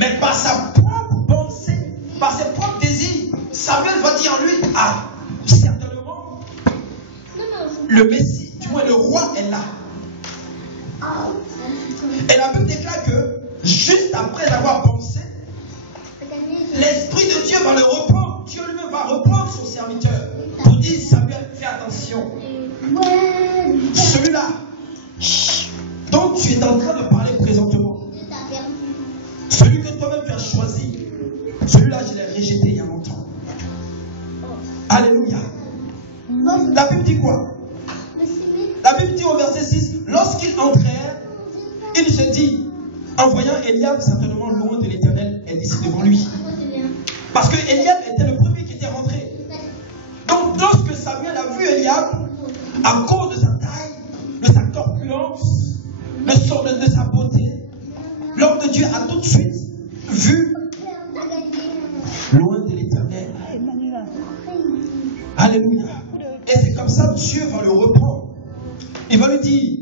Mais par sa propre pensée, par ses propres désirs, Samuel va dire en lui, ah, certainement, le Messie, du moins le roi est là. Et la Bible déclare que, juste après avoir pensé, l'Esprit de Dieu va le reprendre. Dieu lui-même va reprendre son serviteur pour dire, Samuel, fais attention. Celui-là, dont tu es en train de parler présentement, celui que toi-même tu as choisi, celui-là, je l'ai rejeté il y a longtemps. Alléluia. La Bible dit quoi? La Bible dit au verset 6, lorsqu'ils entrèrent, il se dit, en voyant Eliab, certainement loin de l'Éternel est ici devant lui. Parce que Eliab était le premier qui était rentré. Donc lorsque Samuel a vu Eliab, à cause de sa taille, de sa corpulence, de sa beauté, l'homme de Dieu a tout de suite vu loin de l'Éternel. Alléluia. Et c'est comme ça que Dieu va le reprendre. Il va lui dire,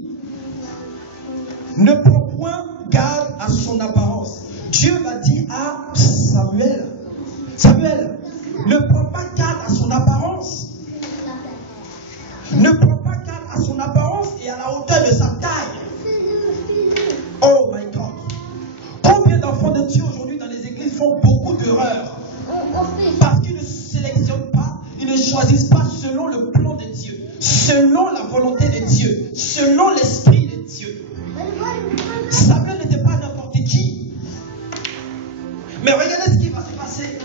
ne prends point garde à son apparence. Dieu va dire à Samuel, Samuel, ne prends pas garde à son apparence. Ne prends pas garde à son apparence et à la hauteur de sa taille. Oh my God. Combien d'enfants de Dieu aujourd'hui dans les églises font beaucoup d'erreurs? Parce qu'ils ne sélectionnent pas, ils ne choisissent pas selon le plan de Dieu, selon la volonté de Dieu, selon l'esprit de Dieu. Samuel n'était pas n'importe qui. Mais regardez ce qui va se passer.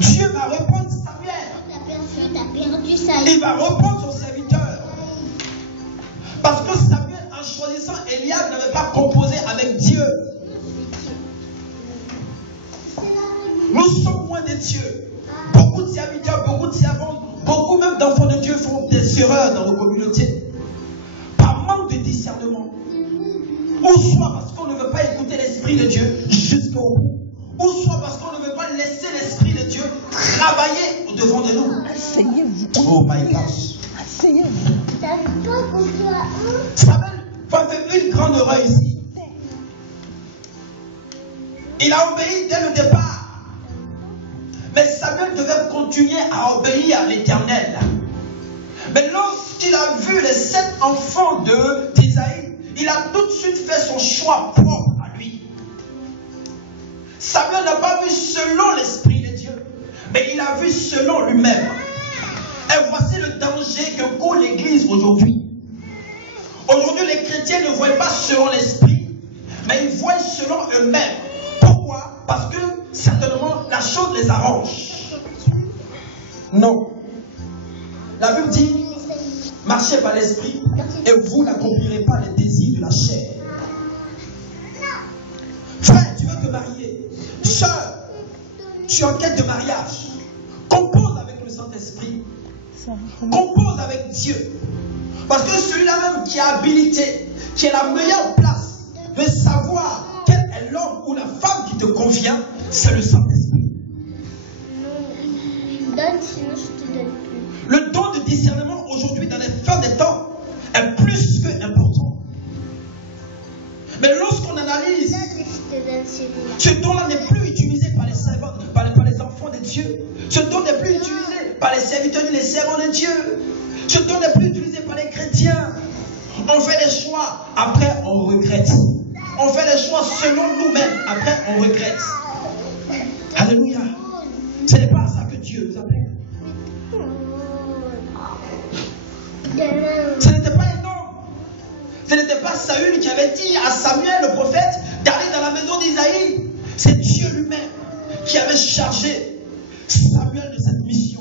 Dieu va reprendre Samuel. Il va reprendre son serviteur. Parce que Samuel, en choisissant Eliab, n'avait pas composé avec Dieu. Nous sommes loin de Dieu. Beaucoup de serviteurs, beaucoup de servantes, beaucoup même d'enfants de Dieu font des erreurs dans nos communautés. Par manque de discernement. Ou soit parce qu'on ne veut pas écouter l'Esprit de Dieu jusqu'au bout. Ou soit parce qu'on ne veut pas laisser l'Esprit de Dieu travailler au-devant de nous. Asseyez-vous. Oh my gosh. Asseyez-vous. Samuel va faire une grande erreur ici. Il a obéi dès le départ. Mais Samuel devait continuer à obéir à l'Éternel. Mais lorsqu'il a vu les 7 enfants d'Isaïe, il a tout de suite fait son choix propre à lui. Samuel n'a pas vu selon l'Esprit de Dieu, mais il a vu selon lui-même. Et voici le danger que court l'Église aujourd'hui. Aujourd'hui, les chrétiens ne voient pas selon l'Esprit, mais ils voient selon eux-mêmes. Pourquoi? Parce que certainement la chose les arrange. Non. La Bible dit, marchez par l'Esprit et vous n'accomplirez pas les désirs de la chair. Frère, tu veux te marier. Sœur, tu es en quête de mariage. Compose avec le Saint-Esprit. Compose avec Dieu. Parce que celui-là même qui a habilité, qui est la meilleure place de savoir quel est l'homme ou la femme qui te convient, c'est le Saint-Esprit. Donne, sinon je te donne plus. Le don de discernement aujourd'hui dans les fins des temps est plus que important. Mais lorsqu'on analyse, ce don-là n'est plus utilisé par les servants, par les enfants de Dieu. Ce don n'est plus utilisé par les serviteurs et les servants de Dieu. Ce don n'est plus utilisé par les chrétiens. On fait des choix, après on regrette. On fait des choix selon nous-mêmes, après on regrette. Alléluia. Ce n'est pas ça que Dieu nous appelle. Ce n'était pas énorme. Ce n'était pas Saül qui avait dit à Samuel le prophète d'aller dans la maison d'Isaïe. C'est Dieu lui-même qui avait chargé Samuel de cette mission.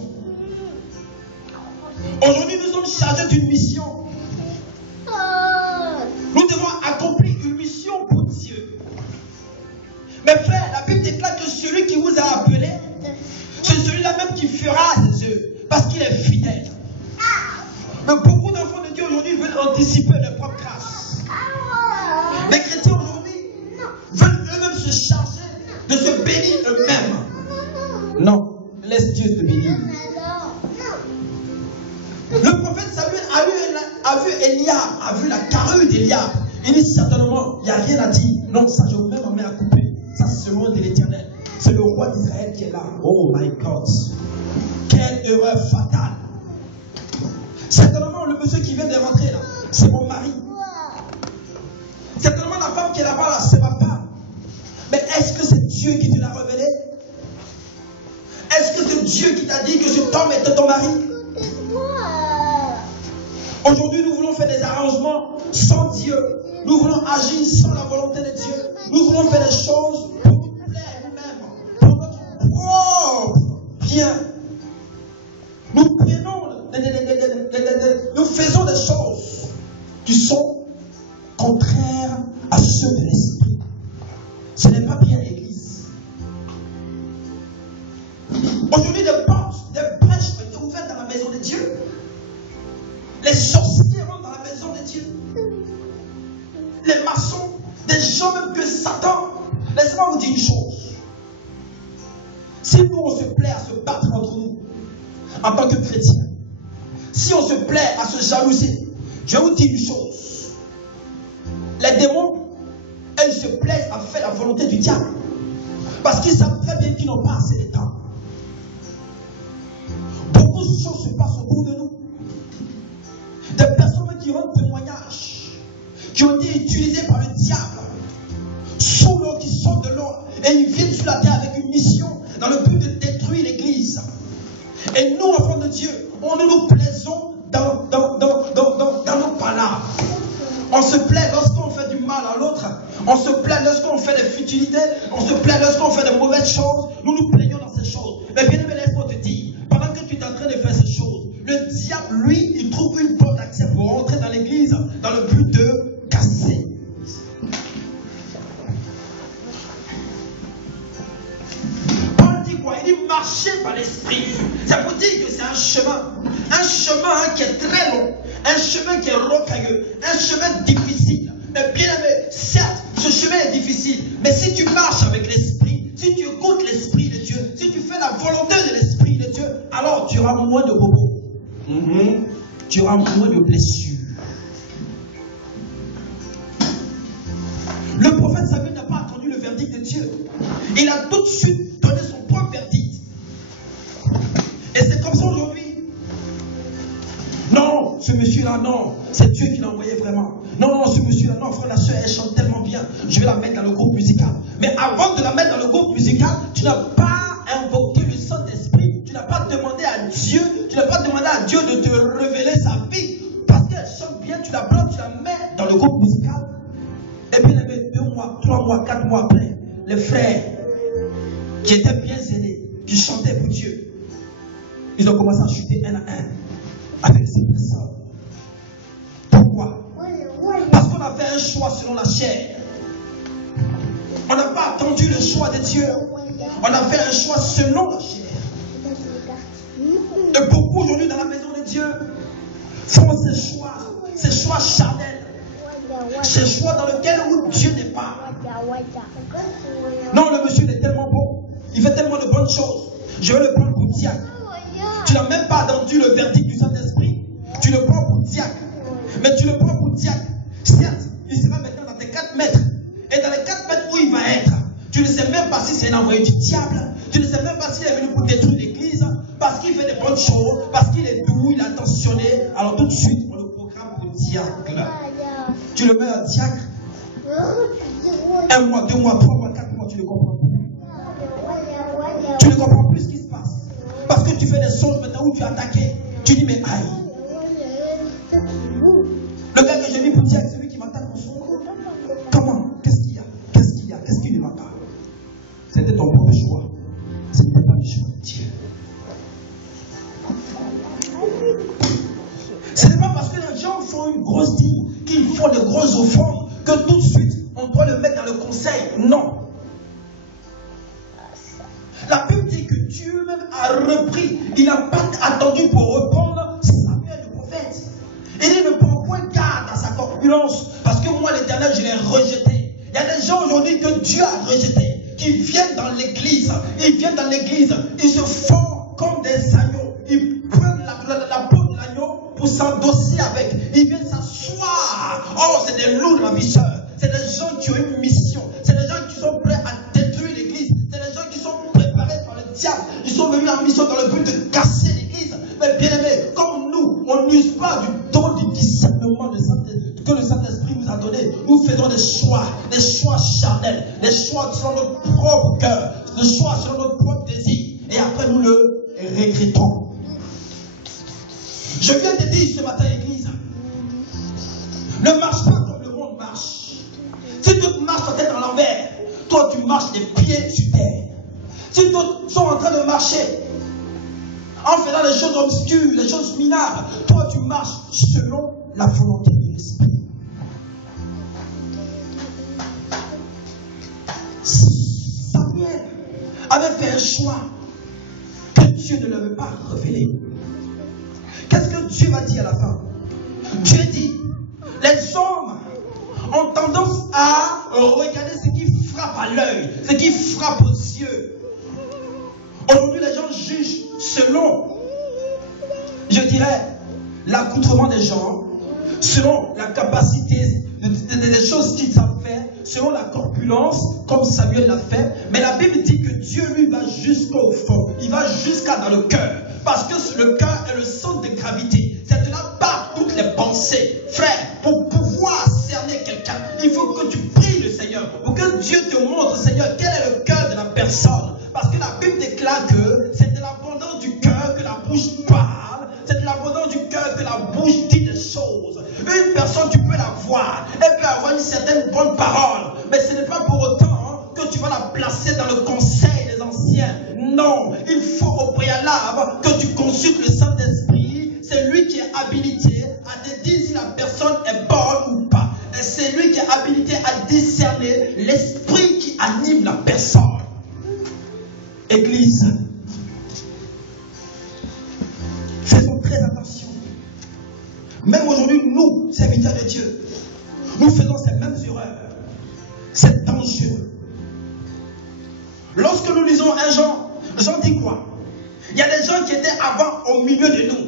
Aujourd'hui, nous sommes chargés d'une mission. Nous devons accomplir une mission pour Dieu. Mais frère, la Bible déclare que celui qui vous a appelé, c'est celui-là même qui fera ses œuvres, parce qu'il est fidèle. Mais beaucoup d'enfants de Dieu aujourd'hui veulent anticiper leur propre grâce. Les chrétiens aujourd'hui veulent eux-mêmes se charger de se bénir eux-mêmes. Non, laisse Dieu te bénir. Le prophète Samuel a vu Eliab, a vu la carrure d'Eliab. Il dit certainement, il n'y a rien à dire. Non, ça je vous mets ma main à couper. Ça c'est selon loin de l'Éternel. C'est le roi d'Israël qui est là. Oh my God. Quelle erreur fatale. Certainement, le monsieur qui vient de rentrer là, c'est mon mari. Certainement, la femme qui est là-bas, là, c'est ma femme. Mais est-ce que c'est Dieu qui te l'a révélé? Est-ce que c'est Dieu qui t'a dit que cet homme était ton mari? Aujourd'hui, nous voulons faire des arrangements sans Dieu. Nous voulons agir sans la volonté de Dieu. Nous voulons faire des choses pour nous plaire nous-mêmes, pour notre propre bien. Nous prenons, nous faisons des choses qui sont contraires à ceux de l'esprit. Ce n'est pas bien l'Église. Aujourd'hui, des portes, des brèches ont été ouvertes dans la maison de Dieu. Les sorciers rentrent dans la maison de Dieu. Les maçons, des gens même que Satan. Laissez-moi vous dire une chose. Si nous on se plaît à se battre entre nous, en tant que chrétiens, si on se plaît à se jalouser, je vais vous dire une chose. Les démons, elles se plaisent à faire la volonté du diable. Parce qu'ils savent très bien qu'ils n'ont pas assez de temps. Beaucoup de choses se passent autour de nous. Des personnes qui rendent témoignage, qui ont été utilisées par le diable, sous l'eau, qui sortent de l'eau, et ils viennent sur la terre avec une mission, dans le but de détruire l'Église. Et nous, enfants de Dieu, on nous plaisons dans nos palabres. On se plaît lorsqu'on fait du mal à l'autre. On se plaît lorsqu'on fait des futilités. On se plaît lorsqu'on fait de mauvaises choses. Nous nous plaignons dans ces choses. Mais bien aimé, laisse-moi te dire, pendant que tu es en train de faire ces choses, le diable, lui, il trouve une porte d'accès pour rentrer dans l'église dans le but de casser. Paul dit quoi? Il dit marcher par l'esprit. Ça veut dire que c'est un chemin qui est très long, un chemin qui est rocailleux, un chemin difficile. Mais bien aimé, certes, ce chemin est difficile, mais si tu marches avec l'esprit, si tu écoutes l'esprit de Dieu, si tu fais la volonté de l'esprit de Dieu, alors tu auras moins de bobos. Tu auras moins de blessures. Le prophète Samuel n'a pas attendu le verdict de Dieu. Il a tout de suite donné son propre verdict. Et c'est comme ça aujourd'hui. Non, ce monsieur-là, non. C'est Dieu qui l'a envoyé vraiment. Non, ce monsieur-là, non, frère, la soeur, elle chante tellement bien. Je vais la mettre dans le groupe musical. Mais avant de la mettre dans le groupe musical, tu n'as pas invoqué le Saint-Esprit. Tu n'as pas demandé à Dieu, de te révéler sa vie. Parce qu'elle chante bien, tu la prends, tu la mets dans le groupe musical. Et puis, 2 mois, 3 mois, 4 mois après, les frères qui étaient bien zélés, qui chantaient pour Dieu, ils ont commencé à chuter un à un avec ces personnes. Pourquoi? Parce qu'on a fait un choix selon la chair. On n'a pas attendu le choix de Dieu. On a fait un choix selon la chair. Et beaucoup aujourd'hui dans la maison de Dieu font ces choix charnels, ces choix dans lesquels où Dieu n'est pas. Non, le monsieur il est tellement bon, il fait tellement de bonnes choses, je vais le prendre pour diacre. Tu n'as même pas attendu le verdict du Saint-Esprit, tu le prends pour diacre. Mais tu le prends pour diacre. Certes, il sera maintenant dans tes 4 mètres. Et dans les 4 mètres où il va être, tu ne sais même pas si c'est un envoyé du diable. Tu ne sais même pas s'il est venu pour détruire l'église. Parce qu'il fait des bonnes choses. Parce qu'il est doux, il est attentionné. Alors tout de suite, on le programme pour diacre. Tu le mets en diacre. 1 mois, 2 mois, 3 mois, 4 mois, tu ne comprends plus. Tu ne comprends plus ce qui se passe. Parce que tu fais des choses maintenant où tu es attaqué. Tu dis, mais aïe. Le gars que j'ai mis pour dire, c'est lui qui m'attaque en son coup. Comment? Qu'est-ce qu'il y a? Qu'est-ce qui ne va pas? C'était ton propre choix. Ce n'était pas le choix de Dieu. Ce n'est pas parce que les gens font une grosse dîme, qu'ils font de grosses offrandes, que tout de suite, on doit le mettre dans le conseil. Non. La Bible dit que Dieu même a repris. Il n'a pas attendu pour reprendre Samuel le prophète. Il dit, ne prends point garde à sa corpulence, parce que moi, l'Éternel, je l'ai rejeté. Il y a des gens aujourd'hui que Dieu a rejetés, qui viennent dans l'église. Ils viennent dans l'église, ils se font comme des agneaux. Ils prennent la peau de l'agneau pour s'endosser avec. Ils viennent s'asseoir. Oh, c'est des loups, ma vie sœur. C'est des gens qui ont une mission. C'est des gens qui sont prêts à détruire l'église. mission dans le but de casser l'église. Mais bien aimé, comme nous, on n'use pas du don du discernement que le Saint-Esprit nous a donné. Nous faisons des choix charnels, des choix selon notre propre cœur, des choix selon notre propre désir. Et après nous le regrettons. Je viens de dire ce matin, église, ne marche pas comme le monde marche. Si d'autres marchent la tête en l'envers, toi tu marches des pieds sur terre. Si d'autres sont en train de marcher en faisant les choses obscures, les choses minables, toi tu marches selon la volonté de l'Esprit. Samuel avait fait un choix que Dieu ne lui avait pas révélé. Qu'est-ce que Dieu va dire à la fin? Dieu dit, les hommes ont tendance à regarder ce qui frappe à l'œil, ce qui frappe aux yeux. Aujourd'hui, les gens jugent selon, je dirais, l'accoutrement des gens, selon la capacité des choses qu'ils savent faire, selon la corpulence, comme Samuel l'a fait. Mais la Bible dit que Dieu, lui, va jusqu'au fond. Il va jusqu'à dans le cœur. Parce que le cœur est le centre de gravité. C'est de là part toutes les pensées. Frère, pour pouvoir cerner quelqu'un, il faut que tu pries le Seigneur. Pour que Dieu te montre, Seigneur, quel est le cœur de la personne. Parce que la Bible déclare que c'est de l'abondance du cœur que la bouche parle. C'est de l'abondance du cœur que la bouche dit des choses. Une personne, tu peux la voir. Elle peut avoir une certaine bonne parole. Mais ce n'est pas pour autant que tu vas la placer dans le conseil des anciens. Non, il faut au préalable que tu consultes le Saint-Esprit. C'est lui qui est habilité à te dire si la personne est bonne ou pas. Et c'est lui qui est habilité à discerner l'esprit qui anime la personne. Église, faisons très attention. Même aujourd'hui, nous, serviteurs de Dieu, nous faisons ces mêmes erreurs. C'est dangereux. Lorsque nous lisons un Jean dit quoi? Il y a des gens qui étaient avant au milieu de nous.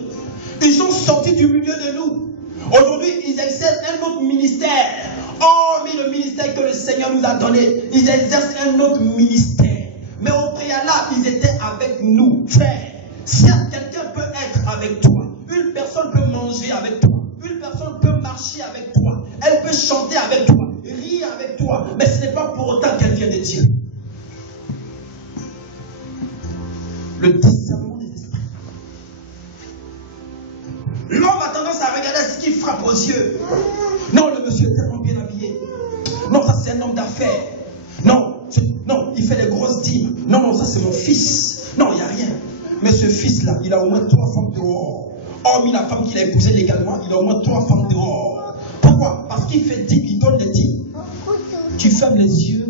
Ils sont sortis du milieu de nous. Aujourd'hui, ils exercent un autre ministère. Hormis le ministère que le Seigneur nous a donné, ils exercent un autre ministère. Mais au préalable, ils étaient avec nous. Frère, certes, quelqu'un peut être avec toi. Une personne peut manger avec toi. Une personne peut marcher avec toi. Elle peut chanter avec toi, rire avec toi. Mais ce n'est pas pour autant qu'elle vient de Dieu. Le discernement des esprits. L'homme a tendance à regarder ce qui frappe aux yeux. Non, le monsieur est tellement bien habillé. Non, ça c'est un homme d'affaires. Non, il fait des grosses dîmes. Non, ça c'est mon fils. Non, il n'y a rien. Mais ce fils-là, il a au moins 3 femmes dehors. Hormis la femme qu'il a épousée légalement, il a au moins 3 femmes dehors. Pourquoi? Parce qu'il fait dîmes, il donne des dîmes. Tu fermes les yeux,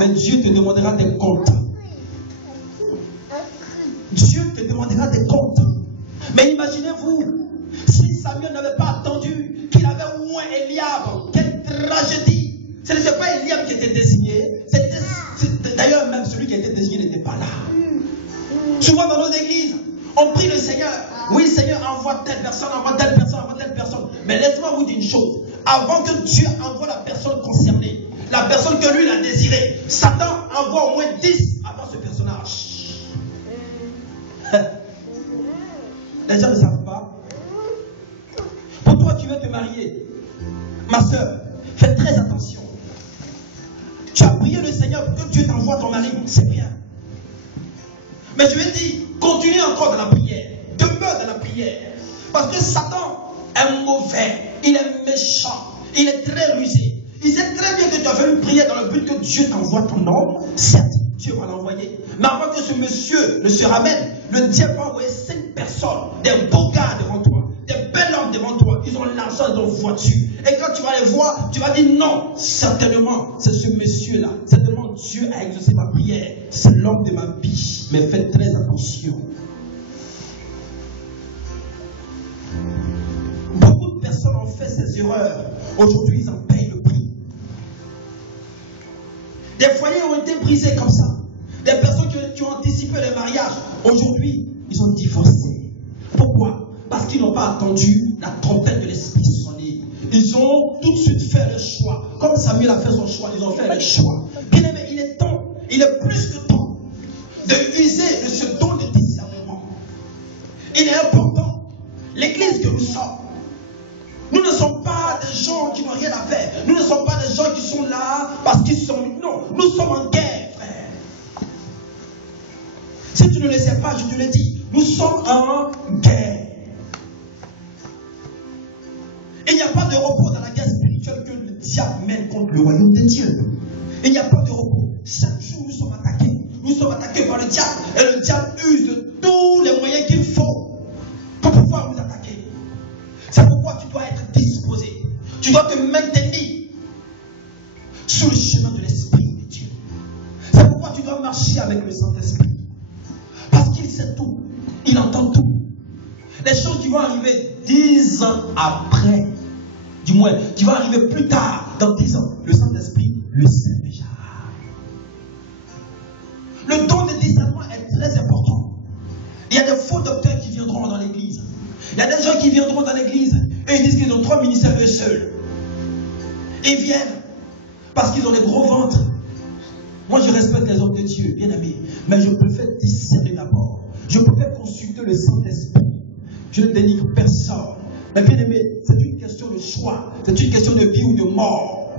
mais Dieu te demandera des comptes. Dieu te demandera des comptes. Mais imaginez-vous, si Samuel n'avait pas attendu qu'il avait au moins Eliab, quelle tragédie! Ce n'était pas Eliab qui était désigné, d'ailleurs même celui qui était désigné n'était pas là. Souvent dans nos églises, on prie le Seigneur. Oui, Seigneur, envoie telle personne, envoie telle personne, envoie telle personne. Mais laissez-moi vous dire une chose. Avant que Dieu envoie la personne concernée, la personne que lui il a désirée, Satan envoie au moins 10 avant ce personnage. Les gens ne savent pas. Pour toi, tu veux te marier. Ma soeur, fais très attention. Tu as prié le Seigneur pour que Dieu t'envoie ton mari. C'est bien. Mais je vais dire, continue encore dans la prière. Demeure dans la prière. Parce que Satan est mauvais. Il est méchant. Il est très rusé. Il sait très bien que tu as fait une prière dans le but que Dieu t'envoie ton homme. Certes, Dieu va l'envoyer. Mais avant que ce monsieur ne se ramène, le diable va envoyer 5 personnes, des beaux gars devant toi, des belles hommes devant toi. Ils ont l'argent, ils ont voiture. Et quand tu vas les voir, tu vas dire non, certainement, c'est ce monsieur-là. Certainement, Dieu a exaucé ma prière. C'est l'homme de ma vie. Mais faites très attention. Beaucoup de personnes ont fait ces erreurs. Aujourd'hui, ils en payent le prix. Des foyers ont été brisés comme ça. Des personnes qui ont anticipé le mariage, aujourd'hui, ils ont divorcé. Pourquoi? Parce qu'ils n'ont pas attendu la trompette de l'esprit sonner. Ils ont tout de suite fait le choix. Comme Samuel a fait son choix, ils ont fait le choix. Bien aimé, il est temps, il est plus que temps de user de ce don de discernement. Il est important. L'église que nous sommes. Nous ne sommes pas des gens qui n'ont rien à faire. Nous ne sommes pas des gens qui sont là parce qu'ils sont... Non, nous sommes en guerre, frère. Si tu ne le sais pas, je te le dis. Nous sommes en guerre. Il n'y a pas de repos dans la guerre spirituelle que le diable mène contre le royaume de Dieu. Il n'y a pas de repos. Chaque jour, nous sommes attaqués. Nous sommes attaqués par le diable. Et le diable use de tous les moyens qu'il faut pour pouvoir nous attaquer. C'est pourquoi tu dois être disposé. Tu dois te maintenir sur le chemin de l'Esprit de Dieu. C'est pourquoi tu dois marcher avec le Saint-Esprit. Parce qu'il sait tout. Il entend tout. Les choses qui vont arriver 10 ans après, du moins, qui vont arriver plus tard, dans 10 ans, le Saint-Esprit le sait déjà. Le don de discernement est très important. Il y a des faux docteurs qui viendront dans l'église. Il y a des gens qui viendront dans l'église et ils disent qu'ils ont 3 ministères eux seuls. Ils viennent parce qu'ils ont des gros ventres. Moi, je respecte les hommes de Dieu, bien aimés, mais je préfère discerner d'abord. Je préfère consulter le Saint-Esprit. Je ne dénigre personne. Mais bien aimé, c'est une question de choix. C'est une question de vie ou de mort.